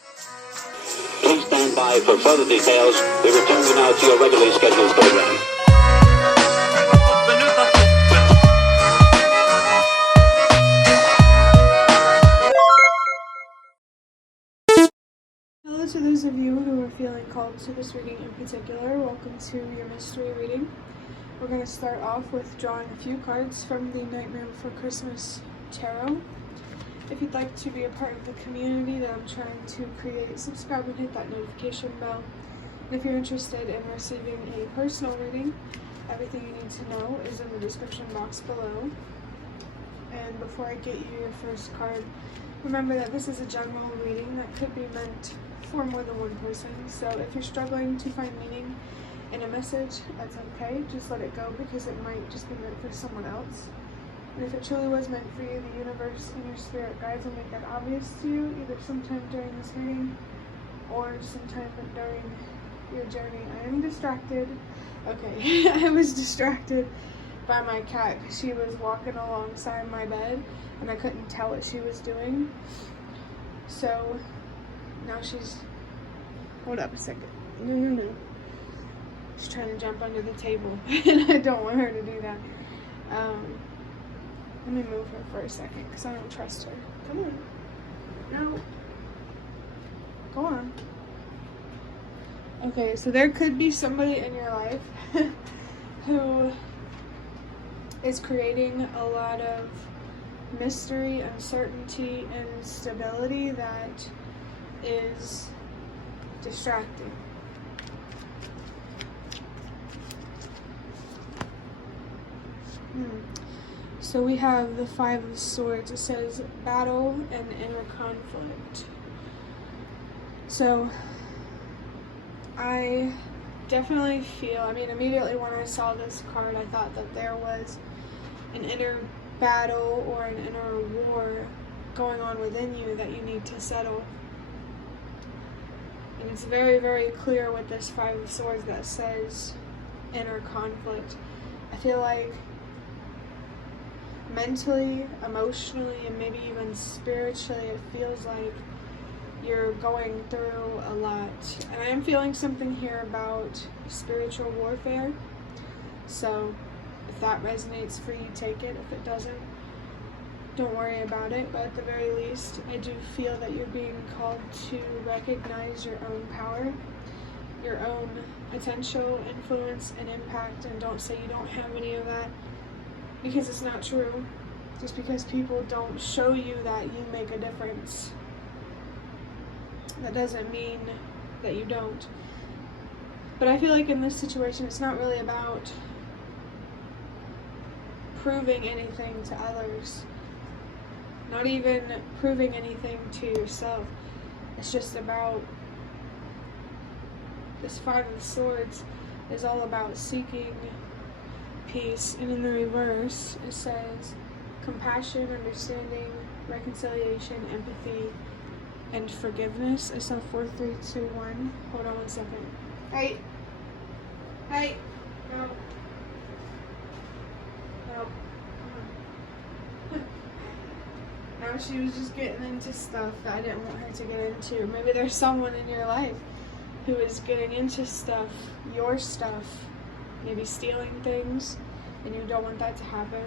Please stand by for further details. We return you now to your regularly scheduled program. Hello to those of you who are feeling called to this reading in particular. Welcome to your mystery reading. We're going to start off with drawing a few cards from the Nightmare Before Christmas Tarot. If you'd like to be a part of the community that I'm trying to create, subscribe and hit that notification bell. And if you're interested in receiving a personal reading, everything you need to know is in the description box below. And before I get you your first card, remember that this is a general reading that could be meant for more than one person. So if you're struggling to find meaning in a message, that's okay. Just let it go, because it might just be meant for someone else. And if it truly was meant for you, the universe and your spirit guides will make that obvious to you, either sometime during this reading or sometime during your journey. I am distracted. Okay, I was distracted by my cat because she was walking alongside my bed and I couldn't tell what she was doing. So now she's, hold up a second. No. She's trying to jump under the table and I don't want her to do that. Let me move her for a second because I don't trust her. Come on. No. Go on. Okay, so there could be somebody in your life who is creating a lot of mystery, uncertainty, and stability that is distracting. So we have the Five of Swords. It says battle and inner conflict. So I definitely feel, immediately when I saw this card, I thought that there was an inner battle or an inner war going on within you that you need to settle. And it's very, very clear with this Five of Swords that says inner conflict. I feel like mentally, emotionally, and maybe even spiritually, it feels like you're going through a lot. And I am feeling something here about spiritual warfare. So if that resonates for you, take it. If it doesn't, don't worry about it. But at the very least, I do feel that you're being called to recognize your own power, your own potential influence and impact, and don't say you don't have any of that, because it's not true. Just because people don't show you that you make a difference, that doesn't mean that you don't. But I feel like in this situation, it's not really about proving anything to others, not even proving anything to yourself. It's just about, this Five of Swords is all about seeking peace. And in the reverse, it says compassion, understanding, reconciliation, empathy, and forgiveness. I saw 4, 3, 2, 1. Hold on one second. Hey, no. Now she was just getting into stuff that I didn't want her to get into. Maybe there's someone in your life who is getting into stuff, your stuff, maybe stealing things, and you don't want that to happen.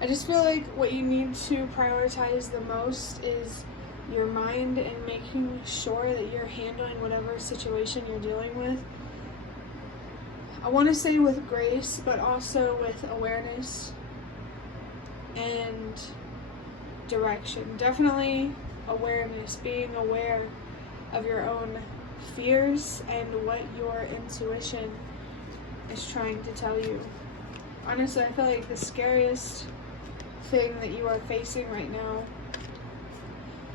I just feel like what you need to prioritize the most is your mind and making sure that you're handling whatever situation you're dealing with. I want to say with grace, but also with awareness and direction. Definitely awareness, being aware of your own fears and what your intuition is trying to tell you. Honestly, I feel like the scariest thing that you are facing right now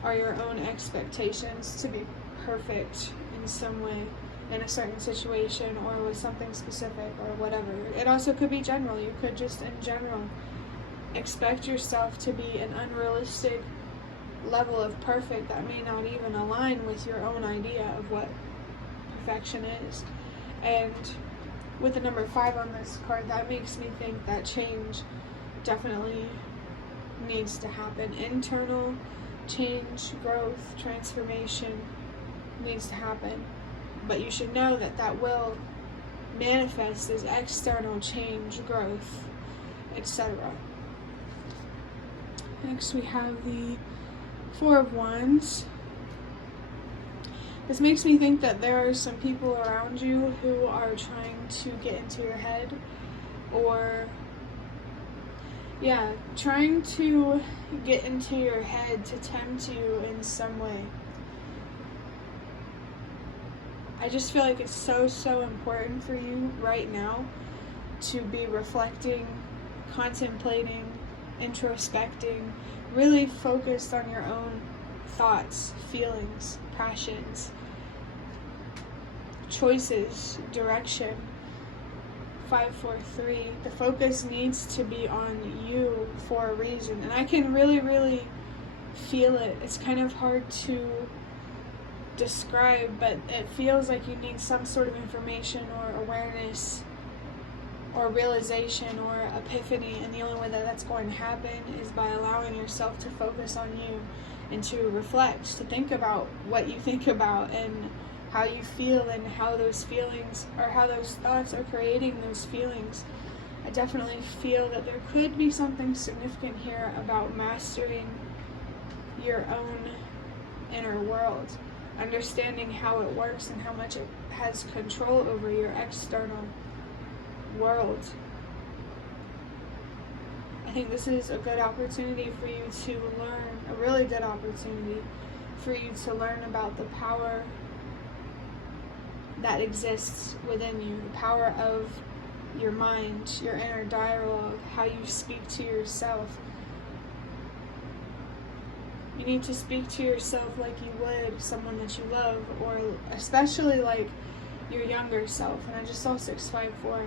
are your own expectations to be perfect in some way, in a certain situation or with something specific or whatever. It also could be general. You could just in general expect yourself to be an unrealistic level of perfect that may not even align with your own idea of what perfection is. And with the number 5 on this card, that makes me think that change definitely needs to happen. Internal change, growth, transformation needs to happen. But you should know that that will manifest as external change, growth, etc. Next we have the Four of Wands. This makes me think that there are some people around you who are trying to get into your head, or trying to get into your head to tempt you in some way. I just feel like it's so important for you right now to be reflecting, contemplating, introspecting, really focused on your own thoughts, feelings, passions, choices, direction. 543, the focus needs to be on you for a reason. And I can really feel it. It's kind of hard to describe, but it feels like you need some sort of information or awareness or realization or epiphany, and the only way that that's going to happen is by allowing yourself to focus on you and to reflect, to think about what you think about and how you feel and how those feelings or how those thoughts are creating those feelings. I definitely feel that there could be something significant here about mastering your own inner world, understanding how it works and how much it has control over your external world. I think this is a good opportunity for you to learn, a really good opportunity for you to learn about the power that exists within you, the power of your mind, your inner dialogue, how you speak to yourself. You need to speak to yourself like you would someone that you love, or especially like your younger self. And I just saw 654.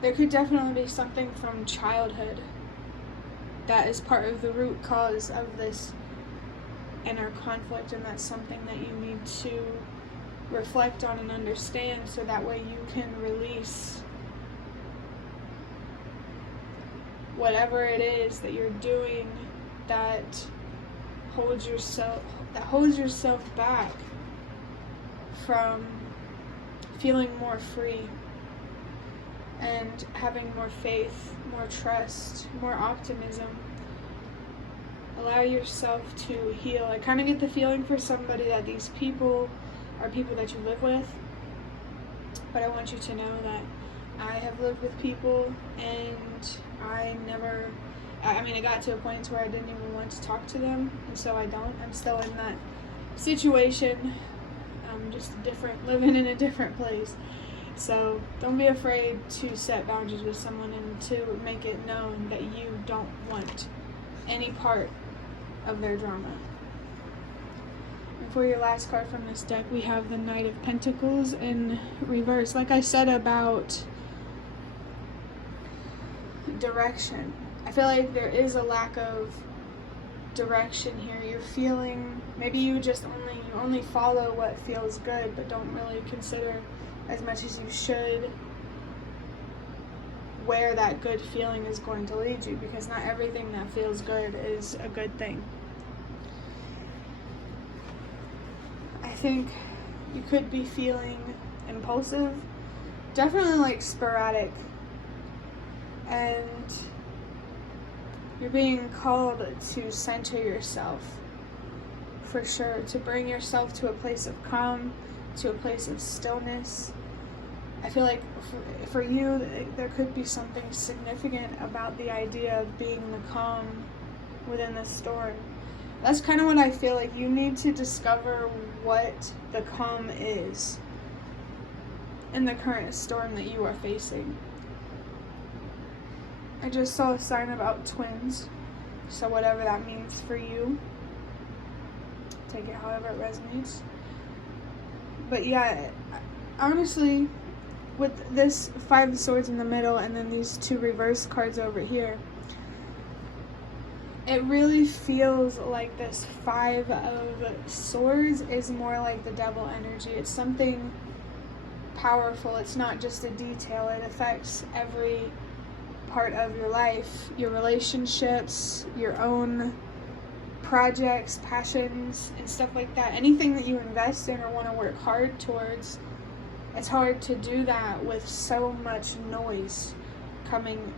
There could definitely be something from childhood that is part of the root cause of this inner conflict, and that's something that you need to reflect on and understand, so that way you can release whatever it is that you're doing that holds yourself back from feeling more free and having more faith, more trust, more optimism. Allow yourself to heal. I kind of get the feeling for somebody that these people are people that you live with, but I want you to know that I have lived with people, and it got to a point where I didn't even want to talk to them, and so I don't. I'm still in that situation. I'm just living in a different place. So don't be afraid to set boundaries with someone and to make it known that you don't want any part of their drama. And for your last card from this deck, we have the Knight of Pentacles in reverse. Like I said about direction, I feel like there is a lack of direction here. You're feeling, maybe you only follow what feels good, but don't really consider as much as you should where that good feeling is going to lead you, because not everything that feels good is a good thing. I think you could be feeling impulsive, definitely like sporadic, and you're being called to center yourself, for sure, to bring yourself to a place of calm, to a place of stillness. I feel like for you, there could be something significant about the idea of being the calm within the storm. That's kind of what I feel like. You need to discover what the calm is in the current storm that you are facing. I just saw a sign about twins, so whatever that means for you, take it however it resonates. But yeah, honestly, with this Five of Swords in the middle and then these two reverse cards over here, it really feels like this Five of Swords is more like the devil energy. It's something powerful. It's not just a detail. It affects every part of your life, your relationships, your own projects, passions, and stuff like that, anything that you invest in or want to work hard towards, it's hard to do that with so much noise coming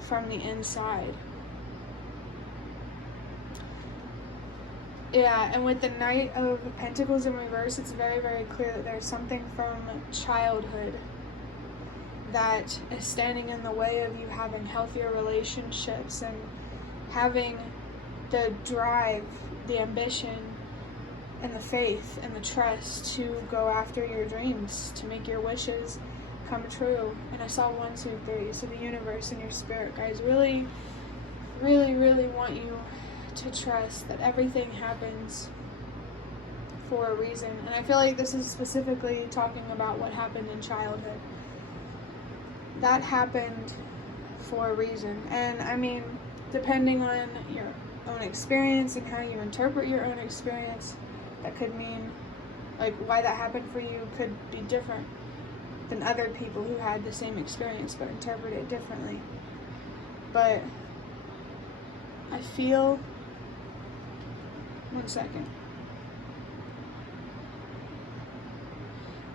from the inside. Yeah, and with the Knight of Pentacles in reverse, it's very, very clear that there's something from childhood that is standing in the way of you having healthier relationships and having the drive, the ambition, and the faith and the trust to go after your dreams, to make your wishes come true. And I saw 1, 2, 3. So the universe and your spirit guys really, really, really want you to trust that everything happens for a reason. And I feel like this is specifically talking about what happened in childhood. That happened for a reason. And I mean, depending on your own experience and how you interpret your own experience, that could mean, like, why that happened for you could be different than other people who had the same experience but interpret it differently. But I feel, 1 second,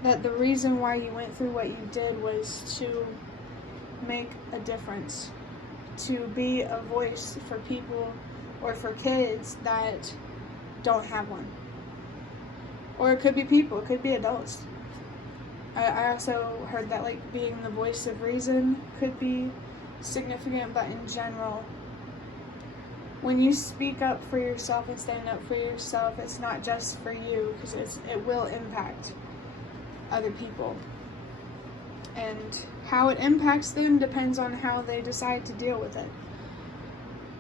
that the reason why you went through what you did was to make a difference, to be a voice for people or for kids that don't have one. Or it could be people, it could be adults. I also heard that, like, being the voice of reason could be significant, but in general, when you speak up for yourself and stand up for yourself, it's not just for you, because it will impact other people. And how it impacts them depends on how they decide to deal with it.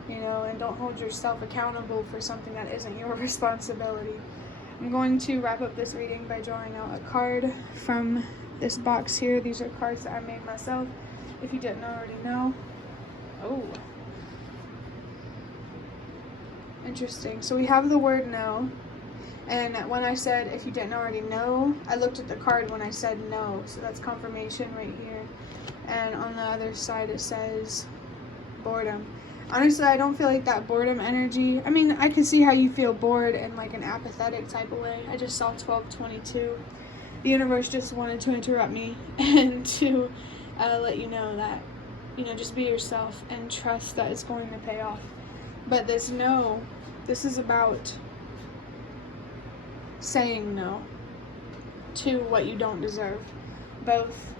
You know, and don't hold yourself accountable for something that isn't your responsibility. I'm going to wrap up this reading by drawing out a card from this box here. These are cards that I made myself, if you didn't already know. Oh. Interesting. So we have the word no. And when I said, if you didn't already know, I looked at the card when I said no. So that's confirmation right here. And on the other side it says boredom. Honestly, I don't feel like that boredom energy. I mean, I can see how you feel bored in like an apathetic type of way. I just saw 1222. The universe just wanted to interrupt me and to let you know that, you know, just be yourself and trust that it's going to pay off. But this no, this is about saying no to what you don't deserve, both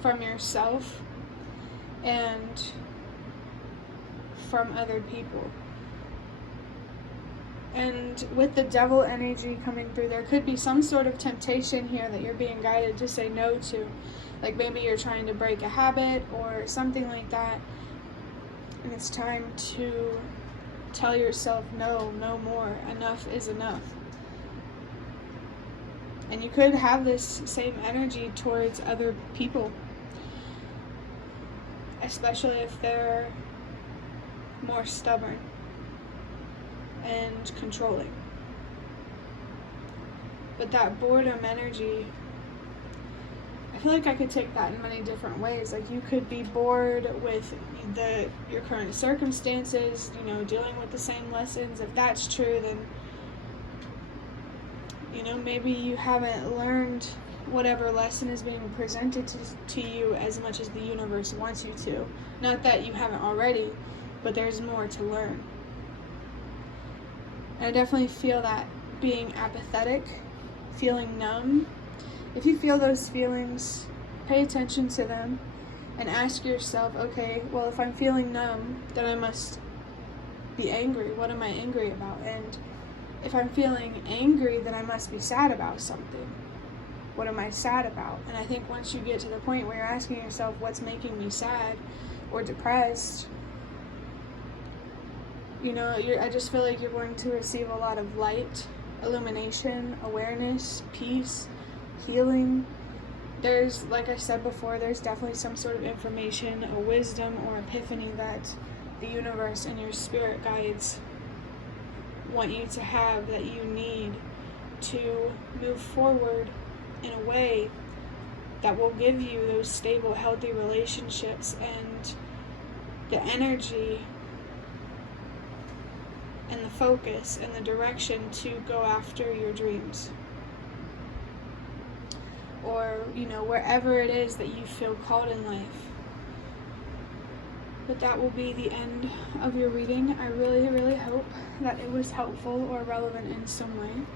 from yourself and from other people. And with the devil energy coming through, there could be some sort of temptation here that you're being guided to say no to. Like maybe you're trying to break a habit or something like that, and it's time to tell yourself no, no more, enough is enough. And you could have this same energy towards other people, especially if they're more stubborn and controlling. But that boredom energy, I feel like I could take that in many different ways. Like you could be bored with your current circumstances, you know, dealing with the same lessons. If that's true, then, you know, maybe you haven't learned whatever lesson is being presented to you as much as the universe wants you to. Not that you haven't already, but there's more to learn. And I definitely feel that being apathetic, feeling numb. If you feel those feelings, pay attention to them and ask yourself, okay, well, if I'm feeling numb, then I must be angry. What am I angry about? And if I'm feeling angry, then I must be sad about something. What am I sad about? And I think once you get to the point where you're asking yourself, what's making me sad or depressed, you know, I just feel like you're going to receive a lot of light, illumination, awareness, peace, healing. There's, like I said before, there's definitely some sort of information, a wisdom or epiphany that the universe and your spirit guides want you to have, that you need to move forward in a way that will give you those stable, healthy relationships and the energy and the focus and the direction to go after your dreams. Or, wherever it is that you feel called in life. But that will be the end of your reading. I really, really hope that it was helpful or relevant in some way.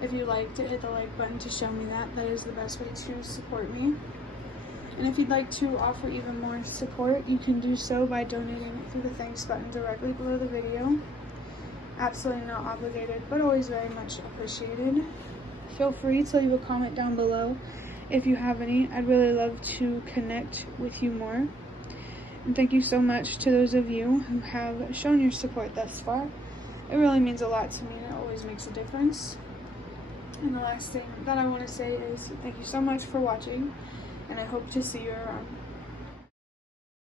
If you liked it, hit the like button to show me that. That is the best way to support me. And if you'd like to offer even more support, you can do so by donating through the thanks button directly below the video. Absolutely not obligated, but always very much appreciated. Feel free to leave a comment down below if you have any. I'd really love to connect with you more. And thank you so much to those of you who have shown your support thus far. It really means a lot to me, and it always makes a difference. And the last thing that I want to say is thank you so much for watching, and I hope to see you around.